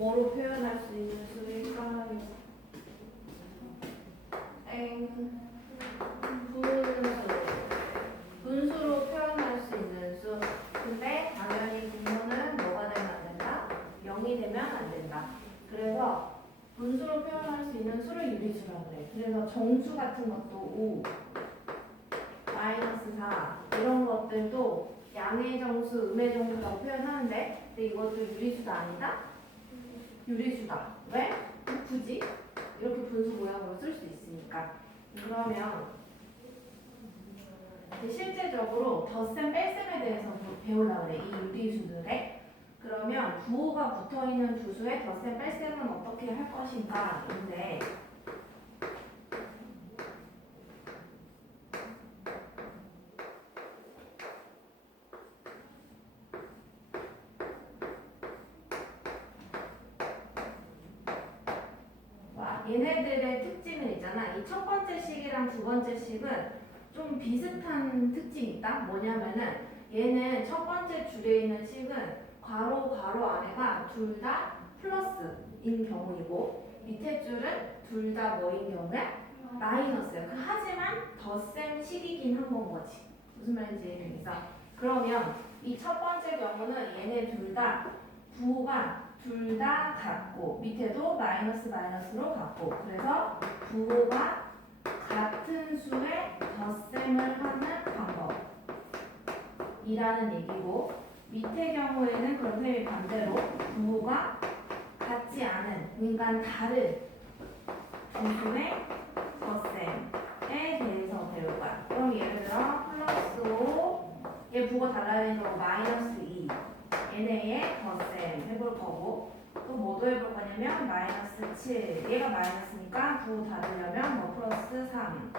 뭐로 표현할 수 있는 수일까요? 분수로 표현할 수 있는 수. 근데 당연히 분모는 뭐가 되면 안 된다? 0이 되면 안 된다. 그래서 분수로 표현할 수 있는 수를 유리수라고 그래. 그래서 정수 같은 것도 5, 마이너스 4 이런 것들도 양의 정수, 음의 정수라고 표현하는데, 근데 이것도 유리수가 아니다? 유리수다. 왜? 굳이 이렇게 분수 모양으로 쓸 수 있으니까. 그러면 실제적으로 덧셈 뺄셈에 대해서 배우려고 그래. 이 유리수들에. 그러면 부호가 붙어있는 두수의 덧셈 뺄셈은 어떻게 할 것인가 인데, 얘네들의 특징은 있잖아. 이 첫 번째 식이랑 두 번째 식은 좀 비슷한 특징이 있다. 뭐냐면은 얘는 첫 번째 줄에 있는 식은 괄호 안에가 둘 다 플러스인 경우이고, 밑에 줄은 둘 다 뭐인 경우에 마이너스야. 하지만 덧셈 식이긴 한 건 거지. 무슨 말인지 이해되겠어? 그러면 이 첫 번째 경우는 얘네 둘 다 부호가 둘 다 같고 밑에도 마이너스로 같고, 그래서 부호가 같은 수의 덧셈을 하는 방법이라는 얘기고, 밑에 경우에는 그런 셈이 반대로 부호가 같지 않은, 그러니까 다른 두 수의 덧셈에 대해서 배울 거야. 그럼 예를 들어 플러스 5, 얘 부호가 달라야 되는 거고 마이너스 2 얘네의 덧셈 해볼 거고, 또 뭐도 해볼 거냐면 마이너스 7 얘가 마이너스니까 부호 닫으려면 뭐 플러스 3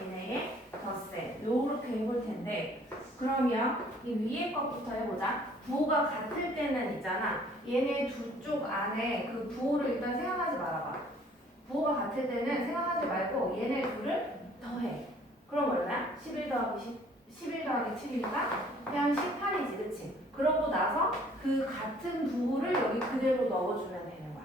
얘네의 덧셈 요렇게 해볼 텐데, 그러면 이 위에 것부터 해보자. 부호가 같을 때는 있잖아, 얘네 두 쪽 안에 그 부호를 일단 생각하지 말아봐. 부호가 같을 때는 생각하지 말고 얘네 둘을 더해. 그럼 얼마야? 11 더하기 7이니까 그냥 18이지, 그치? 그러고 나서 그 같은 부호를 여기 그대로 넣어주면 되는 거야.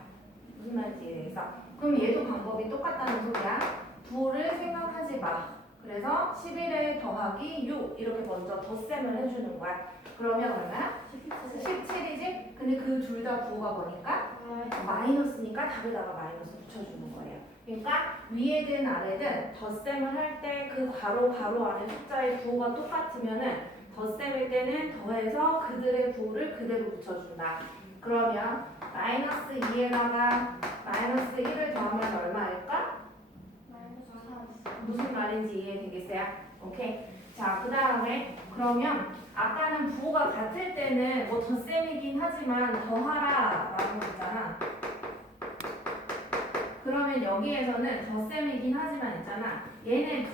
무슨 말인지 이해되겠어? 그럼 얘도 방법이 똑같다는 소리야. 부호를 생각하지 마. 그래서 11에 더하기 6 이렇게 먼저 덧셈을 해주는 거야. 그러면 얼마야? 17이지? 근데 그 둘 다 부호가 뭐니까? 마이너스니까 답에다가 마이너스 붙여주는 거예요. 그러니까 위에든 아래든 덧셈을 할 때 그 괄호 안에 숫자의 부호가 똑같으면은 덧셈일 때는 더해서 그들의 부호를 그대로 붙여준다. 그러면 마이너스 2에다가 마이너스 1을 더하면 얼마일까? 무슨 말인지 이해되겠어요? 오케이. 자, 그 다음에 그러면 아까는 부호가 같을 때는 뭐 덧셈이긴 하지만 더하라 라는 거 있잖아. 그러면 여기에서는 덧셈이긴 하지만 있잖아, 얘네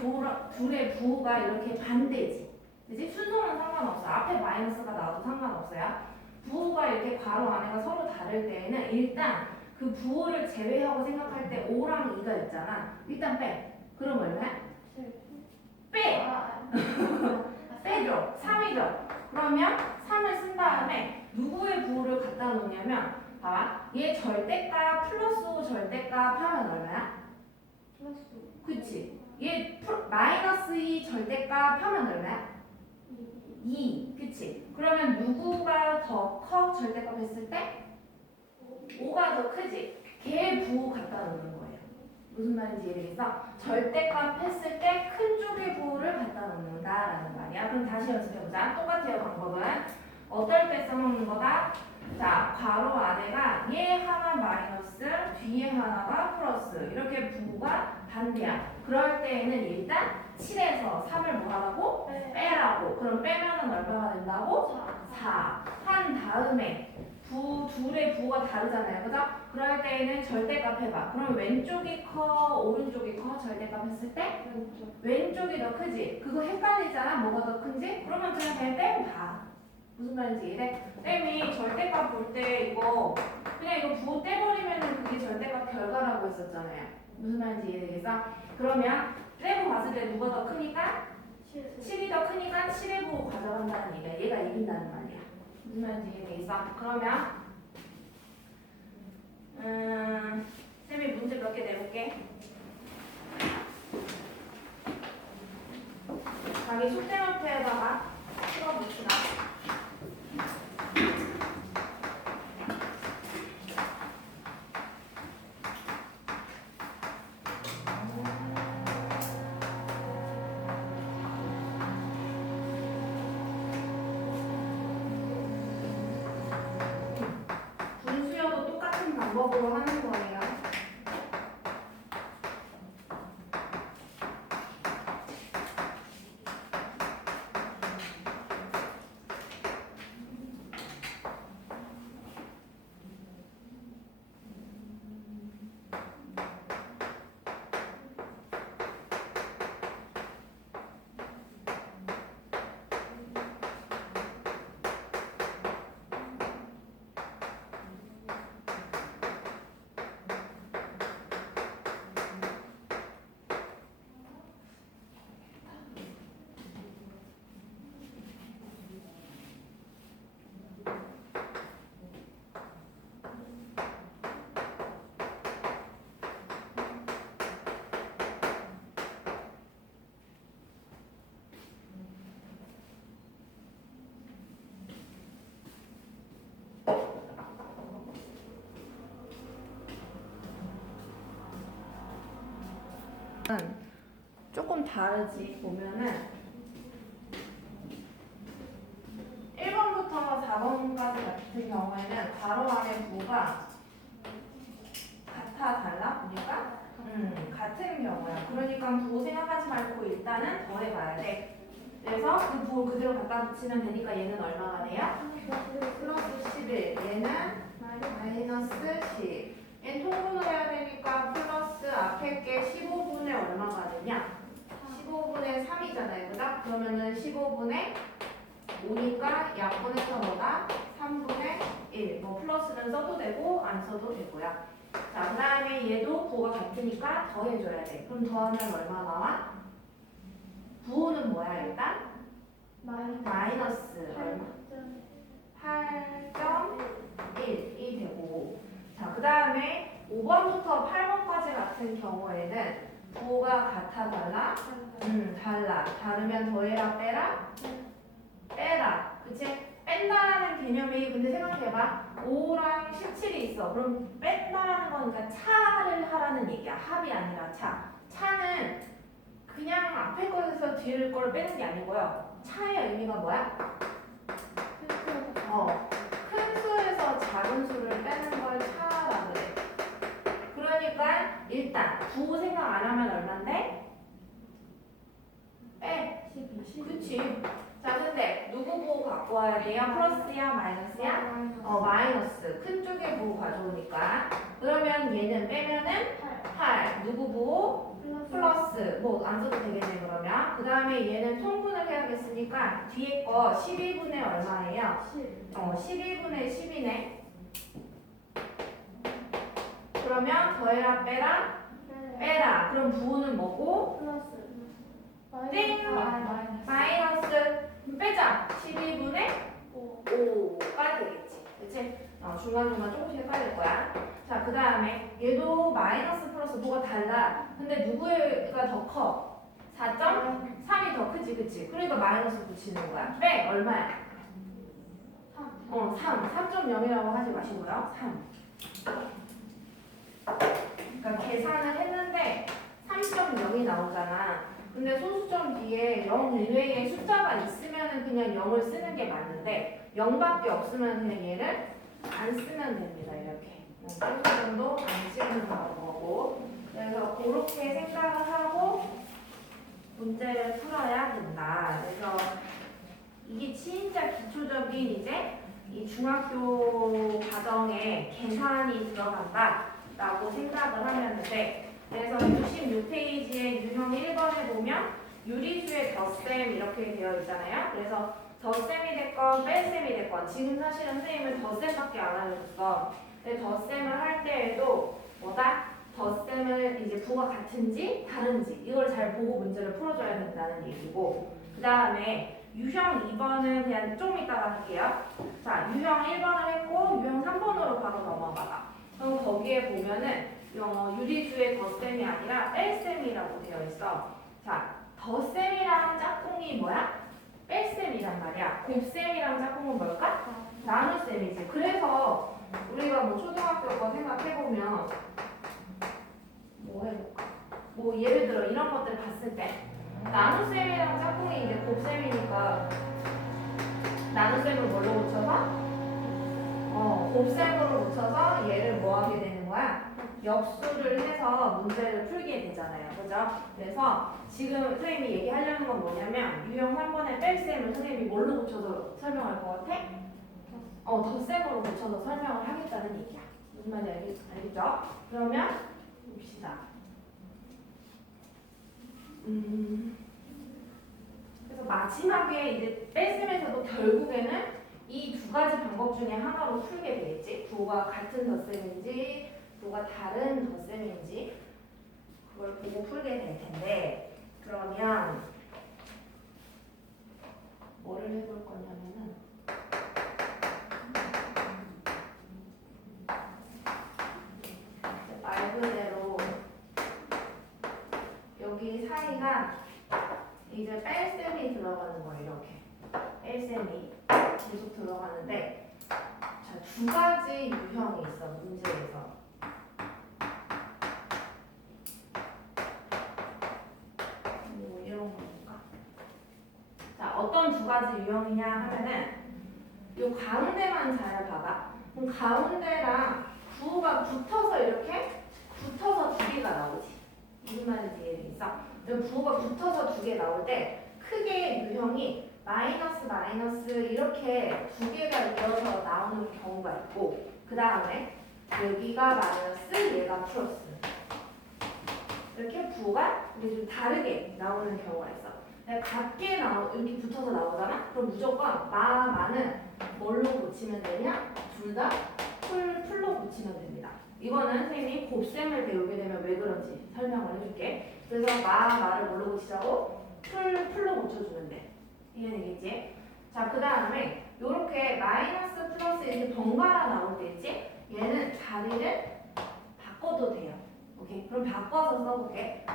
둘의 부호가 이렇게 반대지. 그치? 순서는 상관없어. 앞에 마이너스가 나와도 상관없어요. 부호가 이렇게 괄호 안에가 서로 다를 때에는 일단 그 부호를 제외하고 생각할 때 5랑 2가 있잖아. 일단 빼. 그럼 얼마야? 빼! 빼죠. 3이죠. 그러면 3을 쓴 다음에 누구의 부호를 갖다 놓냐면, 봐봐. 얘 절대값 플러스 5 절대값 하면 얼마야? 그치? 얘 마이너스 2 절대값 하면 얼마야? 2. 그치? 그러면 누구가 더 커? 절대값 했을 때? 5가 더 크지? 걔 부호 갖다 놓는 거예요. 무슨 말인지 이해되겠어? 절대값 했을 때 큰 쪽의 부호를 갖다 놓는다라는 말이야. 그럼 다시 연습해보자. 똑같아요, 방법은. 어떨 때 써먹는 거다? 자, 괄호 안에가 얘 하나 마이너스, 뒤에 하나가 플러스, 이렇게 부호가 반대야. 그럴 때에는 일단 7에서 3을 뭐 하라고? 빼라고. 그럼 빼면은 얼마가 된다고? 4. 한 다음에 둘의 부호가 다르잖아요. 그죠? 그럴 때에는 절대값 해봐. 그럼 왼쪽이 커, 오른쪽이 커? 절대값 했을 때? 왼쪽이 더 크지? 그거 헷갈리잖아. 뭐가 더 큰지? 그러면 그냥 떼고 봐. 무슨 말인지 이해돼? 쌤이 절대값 볼 때 이거 그냥 이거 부호 떼버리면은 그게 절대값 결과라고 했었잖아요. 무슨 말인지 이해되겠어? 그러면 떼고 봤을 때 누가 더 크니까? 7이 더 크니까 7의 부호 가져간다는 얘기야. 얘가 이긴다는 말이야. 무슨 말인지 이해되겠어? 그러면 쌤이 문제 몇 개 내볼게. 자기 속대마표에다가 풀어봅시다. 분수여도 똑같은 방법으로 하는 거예요. 조금 다르지. 보면은 1번부터 4번까지 같은 경우에는 괄호 안에 부호가 같아 달라 보니까 같은 경우야. 그러니까 부호 생각하지 말고 일단은 더해봐야 돼. 그래서 그 부호 그대로 갖다 붙이면 되니까 얘는 얼마가 돼요? 플러스 11. 얘는 마이너스 10. 얘는 통분을 해야 되니까 플러스 앞에 게 15분의 얼마가 되냐? 15분의 3이잖아요. 그죠? 그러면은 15분의 5니까 약분해서 뭐다? 3분의 1. 뭐 플러스는 써도 되고 안 써도 되고요. 자, 그 다음에 얘도 부호가 같으니까 더해줘야 돼. 그럼 더하면 얼마 나와? 부호는 뭐야 일단? 마이너스 얼마? 8.1이 되고. 자, 그 다음에 5번부터 8번까지 같은 경우에는 부호가 같아 달라? 달라. 다르면 더해라 빼라? 빼라. 그치? 뺀다라는 개념이 근데 생각해봐. 5랑 17이 있어. 그럼 뺀다라는 거니까 차를 하라는 얘기야. 합이 아니라 차. 차는 그냥 앞에 거에서 뒤를 걸 빼는 게 아니고요. 차의 의미가 뭐야? 큰 수에서 작은 수를 빼는 걸 차라고 그래. 그러니까 일단 부호 생각 안 하면 얼만데? 빼. 12. 그치. 자, 근데 누구 부호 갖고 와야 돼요? 플러스야? 마이너스야? 마이너스. 큰 쪽에 부호 가져오니까. 그러면 얘는 빼면은 8. 누구 부호? 플러스. 뭐 안 써도 되겠네 그러면. 그 다음에 얘는 통분을 해야겠으니까 뒤에 거 12분의 얼마예요? 12분의 10이네. 그러면 더해라 빼라? 빼라. 그럼 부호는 뭐고? 띵! 마이너스. 빼자. 12분의 5가 되겠지. 그치? 중간중간 조금씩 헷갈릴 거야. 자, 그 다음에 얘도 마이너스 플러스 뭐가 달라. 근데 누구가 더 커? 4.3이 더 크지, 그치? 그러니까 마이너스 붙이는 거야. 빼! 얼마야? 3. 3.0이라고 하지 마시고요. 3. 그러니까 계산을 했는데 3.0이 나오잖아. 근데 소수점 뒤에 0 이외의 숫자가 있으면 그냥 0을 쓰는 게 맞는데 0밖에 없으면 그냥 얘를 안 쓰면 됩니다. 이렇게 소수점도 안 쓰는 거고. 그래서 그렇게 생각을 하고 문제를 풀어야 된다. 그래서 이게 진짜 기초적인 이제 이 중학교 과정에 계산이 들어간다라고 생각을 하면 돼. 그래서 66페이지에 유형 1번에 보면 유리수의 덧셈 이렇게 되어 있잖아요. 그래서 덧셈이 됐건 뺄셈이 됐건 지금 사실은 선생님은 덧셈밖에 안 알려줬어. 근데 덧셈을 할 때에도 뭐다? 덧셈을 이제 부호가 같은지 다른지 이걸 잘 보고 문제를 풀어줘야 된다는 얘기고, 그 다음에 유형 2번은 그냥 좀 이따가 할게요. 자, 유형 1번을 했고 유형 3번으로 바로 넘어가봐. 그럼 거기 여기에 보면은 유리수의 덧셈이 아니라 뺄셈이라고 되어 있어. 자, 덧셈이랑 짝꿍이 뭐야? 뺄셈이란 말이야. 곱셈이랑 짝꿍은 뭘까? 나눗셈이지. 그래서 우리가 뭐 초등학교 거 생각해보면 뭐 해볼까? 뭐 예를 들어 이런 것들 봤을 때 나눗셈이랑 짝꿍이 이제 곱셈이니까 나눗셈을 뭘로 고쳐서? 곱셈으로 고쳐서 얘를 뭐 하게 되는 거야? 역수를 해서 문제를 풀게 되잖아요. 그죠? 그래서 지금 선생님이 얘기하려는 건 뭐냐면 유형 3번의 뺄셈을 선생님이 뭘로 고쳐서 설명할 것 같아? 덧셈으로 고쳐서 설명을 하겠다는 얘기야. 무슨 말인지 알겠죠? 그러면 봅시다. 그래서 마지막에 이제 뺄셈에서도 결국에는 이 두 가지 방법 중에 하나로 풀게 되겠지. 부호가 같은 덧셈인지 부호가 다른 덧셈인지 그걸 보고 풀게 될 텐데, 그러면 뭐를 해볼 거냐면은 말 그대로 여기 사이가 이제 뺄셈이 들어가는 거예요. 이렇게 뺄셈이 계속 들어가는데, 자, 두 가지 유형이 있어 문제에서. 뭐 이런 거니까. 자, 어떤 두 가지 유형이냐 하면은 요 가운데만 잘 봐봐. 그럼 가운데랑 부호가 붙어서 이렇게 붙어서 두 개가 나오지. 무슨 말인지 이해되겠어? 부호가 붙어서 두 개 나올 때 크게 유형이 마이너스 마이너스 이렇게 두 개가 이어서 나오는 경우가 있고, 그 다음에 여기가 마이너스 얘가 플러스 이렇게 부호가 이게 좀 다르게 나오는 경우가 있어. 같게 이렇게 붙어서 나오잖아? 그럼 무조건 마는 뭘로 고치면 되냐? 둘 다 풀로 고치면 됩니다. 이거는 선생님이 곱셈을 배우게 되면 왜 그런지 설명을 해줄게. 그래서 마를 뭘로 고치자고? 풀로 고쳐주면 돼. 이해되겠지? 자, 그 다음에 요렇게 마이너스 플러스 이렇게 번갈아 나올 때 있지? 얘는 자리를 바꿔도 돼요. 오케이? 그럼 바꿔서 써볼게.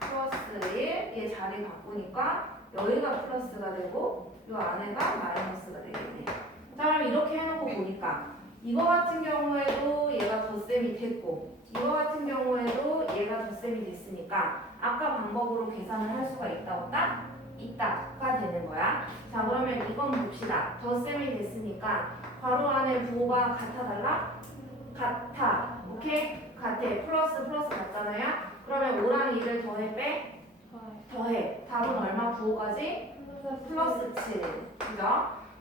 플러스 1, 얘 자리 바꾸니까 여기가 플러스가 되고 요 안에가 마이너스가 되겠네. 자, 그럼 이렇게 해놓고 보니까 이거 같은 경우에도 얘가 덧셈이 됐고 이거 같은 경우에도 얘가 덧셈이 됐으니까 아까 방법으로 계산을 할 수가 있다 없다? 있다가 되는 거야. 자, 그러면 이건 봅시다. 덧셈이 됐으니까 괄호 안에 부호가 같아 달라? 같아. 오케이? 같아. 플러스 같잖아요. 그러면 5랑 2를 더해 빼? 더해. 답은 얼마 부호까지? 플러스 7. 그죠?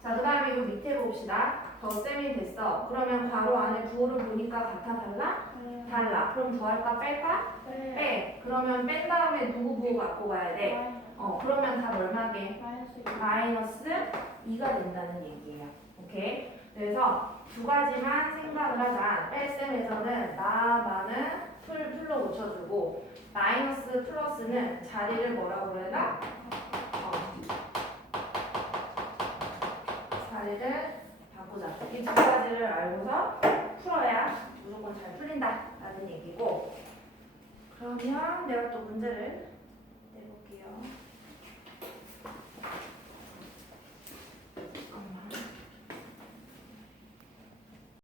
자, 그 다음에 이 밑에 봅시다. 덧셈이 됐어. 그러면 괄호 안에 부호를 보니까 같아 달라? 달라. 그럼 더할까 뺄까? 빼. 그러면 뺀 다음에 누구 부호 갖고 가야 돼? 그러면 답 얼마게? 마이너스 2가 된다는 얘기예요. 오케이? 그래서 두 가지만 생각을 하자. 뺄셈에서는 마는 풀로 고쳐주고 마이너스 플러스는 자리를 뭐라고 그래나? 자리를 바꾸자. 이 두 가지를 알고서 풀어야 무조건 잘 풀린다 라는 얘기고, 그러면 내가 또 문제를 내볼게요.